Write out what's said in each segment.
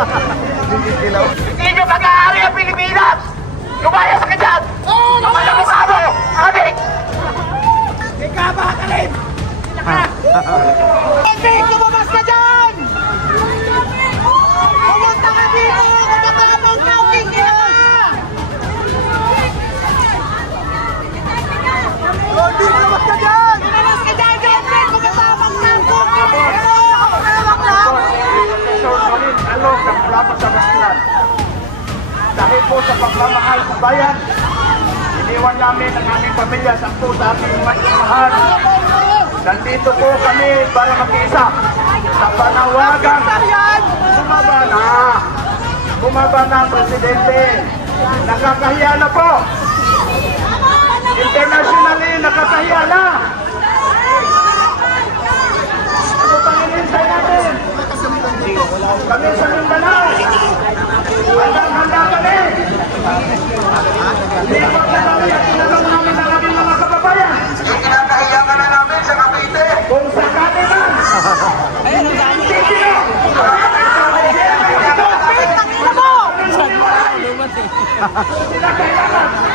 Hindi nyo mag-aari ang Pilipinas! Lumayas ka dyan! Alam mo ka mo! Adik! Ikabahan ka rin! Adik! Lumabas ka dyan! Pumunta ka dito! Kapapang tawing ka! Adik! Lumabas ka dyan! Lumabas ka dyan! Adik! Kapapang tawing ka! Ano sa problema sa Basilan? Dahil po sa pagmamahal sa bayan, iniwan namin ang aming pamilya sa ating mahal. Nandito po kami para mag-isa sa panawagan. Bumaba na ang presidente. Nakakahiya na po. Internationally, nakakahiya na. Ano pang inintay natin? Kami sa Mindanao. Handa kami. Lipat na kami at tinanong namin ang aming mga kababayan. Kinakahiya ka na namin sa Cavite. Kung sakali man.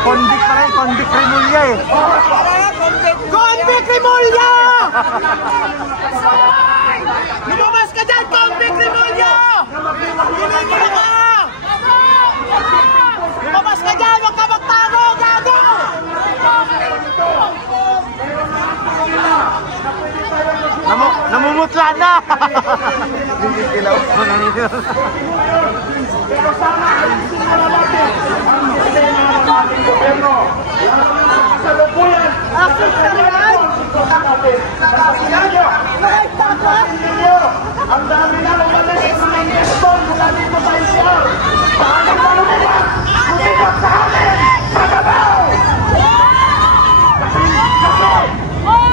Kondik pa rin, kondik Rimulya eh. Kondik Rimulya! Lumabas ka dyan, kondik Rimulya! Rimulya ka! Lumabas ka dyan, huwag ka magtago, gago! Namumutla na! Naninilaw. Pero sana ay sinala natin ang sistema ng ating gobyerno. Kasalukuyan! Akin ka yan! Nakasiyan nyo! Ang dami na lumalis sa mga investor mula dito sa ICR. Saan ang malumiwag? Lumiwag sa amin! Sa Davao! Kasi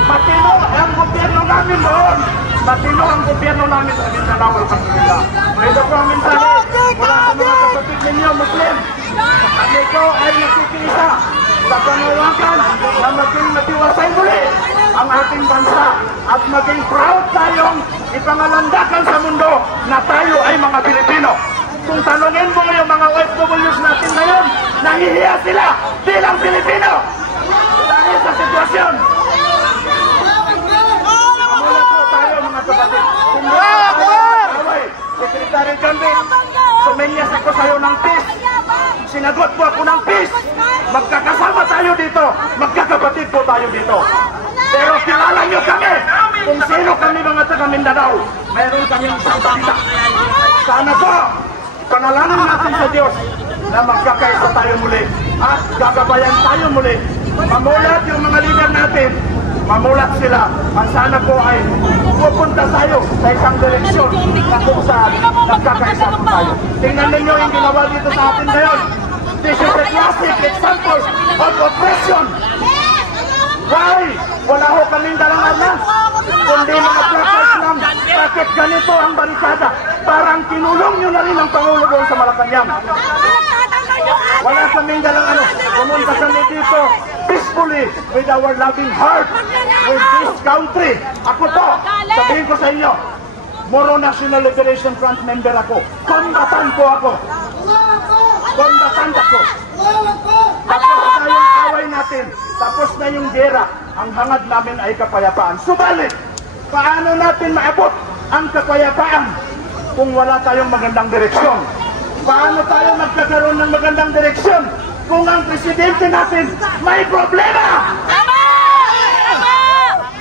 matino ang gobyerno namin doon. Matino ang gobyerno namin sa Mindanao at Manila. Ito po ang mensahe mula sa mga kapatid ninyo, Muslim. Kami ko ay nagsikiisa sa panawagan na maging matiwasay muli ang ating bansa at maging proud tayong ipangalandakan sa mundo na tayo ay mga Pilipino. Kung tanungin mo yung mga OFWs natin ngayon, nahihiya sila bilang Pilipino dahil sa sitwasyon. Mula po tayo mga kapatid. Secretary Jambi, sumenyas ako sa'yo ng peace. Sinagot po ako ng peace. Magkakasama tayo dito. Magkakapatid po tayo dito. Pero kilala nyo kami kung sino kami mga taga Mindanao. Mayroon kaming isang salita. Sana po, panalangin natin sa Diyos na magkakaisa tayo muli at gagabayan tayo muli. Mamulat yung mga leader natin. Mamulat sila at sana po ay pupunta tayo sa isang direksyon na kung saan nagkakaisa po tayo. Tingnan ninyo yung ginawa dito sa atin ngayon. This is a classic example of oppression. Why? Wala ho kaming dalang armas, kundi mga placards lang. Bakit ganito ang barikada? Parang kinulong nyo na rin ang Pangulo doon sa Malacanang. Wala kaming dalang ano. Pumunta kami dito peacefully with our loving heart with this country. Ako to, sabihin ko sa inyo, Moro National Liberation Front member ako. Kombatan ko ako. Kombatan ako. Tapos na yung away natin. Tapos na yung gera. Ang hangad namin ay kapayapaan. Subalit, paano natin maabot ang kapayapaan kung wala tayong magandang direksyon? Paano tayo magkakaroon ng magandang direksyon kung ang presidente natin may problema?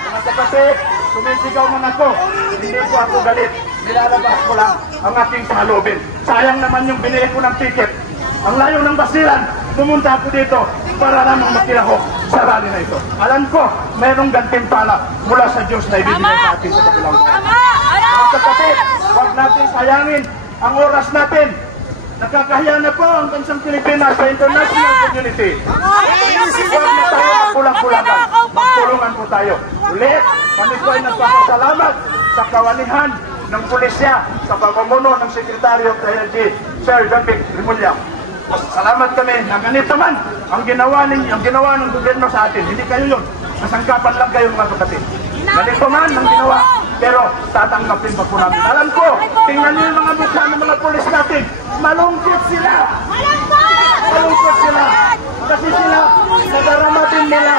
Mga kapatid, sumisigaw man ako. Hindi po ako galit. Nilalabas ko lang ang aking sahalubin. Sayang naman yung binili ko ng ticket. Ang layo ng Basilan, pumunta ako dito para namang makilahok sa rally na ito. Alam ko, mayroong gantimpala mula sa Diyos na ibibigay sa atin sa kabilang buhay. Mga kapatid, huwag natin sayangin ang oras natin. Nakakahiya na po ang bansang Pilipinas sa international community. Huwag na tayo magkulang-kulangan. Magtulungan po tayo. Ulit, kami po ay nagpapasalamat sa kawanihan ng pulisya sa pamumuno ng Sekretaryo PNG, Sir Jambi Rimulya. Salamat kami na ganito man ang ginawa ng gobyerno sa atin. Hindi kayo yun. Masangkapan lang kayo mga kapatid. Ganito man ang ginawa Pero tatanggapin pa po namin. Alam ko, tingnan niyo yung mga mukha ng mga pulis natin. Malungkot sila. Malungkot sila. Kasi sila, nadarama din nila,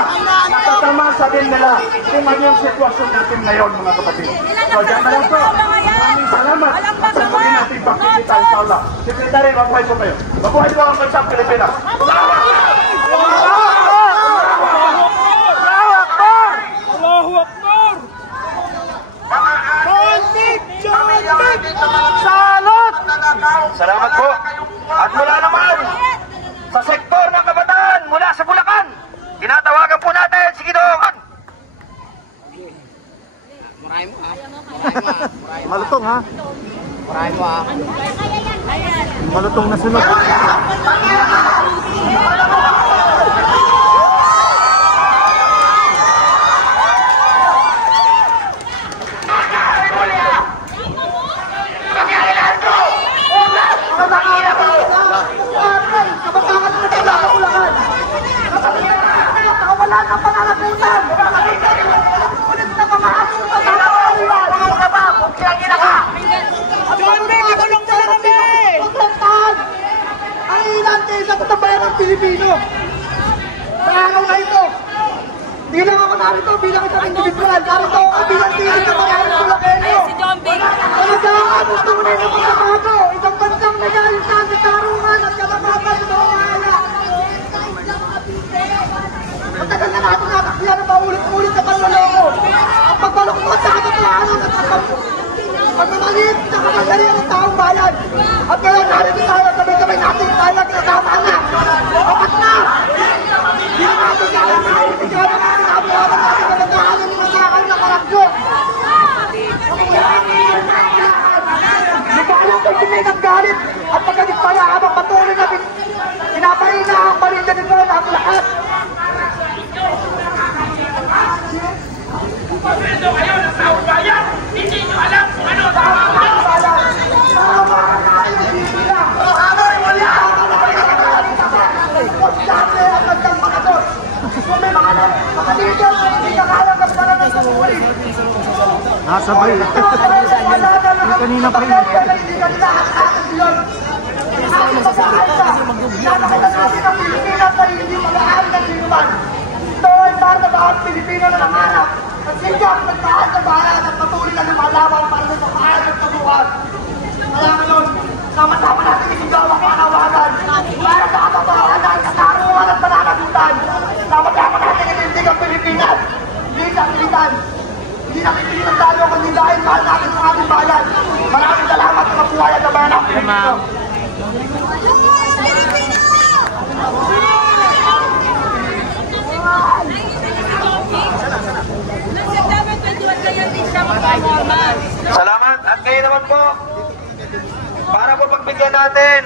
natatamasa din nila kung ano yung sitwasyon natin ngayon, mga kapatid. So, dyan na lang po. Maraming salamat. At sa muli natin pakikita, inshallah. Secretary, mabuhay po kayo. Mabuhay po ang bansang Pilipinas. Allahu Akbar! Salot! Salamat po. At mula naman sa sektor ng kabataan mula sa Bulacan, tinatawagan po natin si Ginoong. Malutong ha? Malutong na sunod. Pilipino. Sa araw na ito, hindi lang ako narito bilang isang individual. Narito ako bilang tinig ng mga Bulakenyo. Talagang gusto mo na yung pagkabago. Isang bansang nag-aalisan sa tarungan at kalamatan sa mga kaya. Matagal na natin natakyan na paulit-ulit na panloloko. Ang pagbaluktot sa katotohanan at pagmamalit sa kamagaling ng taong bayan. At ngayon narito tayo, sabay-sabay natin tayo na kinasama na. Dapat na! Hindi na natin kaya na itigawa na ang nabuhawan natin kamagaling ng mga akal na karagyo. Lumayo kay Tumay ng galit at pagkalit pala habang patuloy na pinapahina ang parinda nito na ang lahat. Pwede kayo ng taong bayan, hindi nyo alam kung ano ang tama nyo. Nasabay. Yung kanina pa rin. Pilipino na nangarap at sigap nagtaas ng bayan at patuloy na lumalaban para sa pagkakas at pagbukas. Kaya ngayon, sama-sama natin isigaw ang panawagan para sa katotohanan, katarungan at pananagutan. Sama-sama natin itindig ang Pilipinas. Hindi sa pilitan. Hindi na pipilitan tayo kundi dahil mahal natin ang ating bayan. Maraming salamat sa kabuhayan ng bayan ng Pilipino. Salamat. At ngayon naman po, para po pagbigyan natin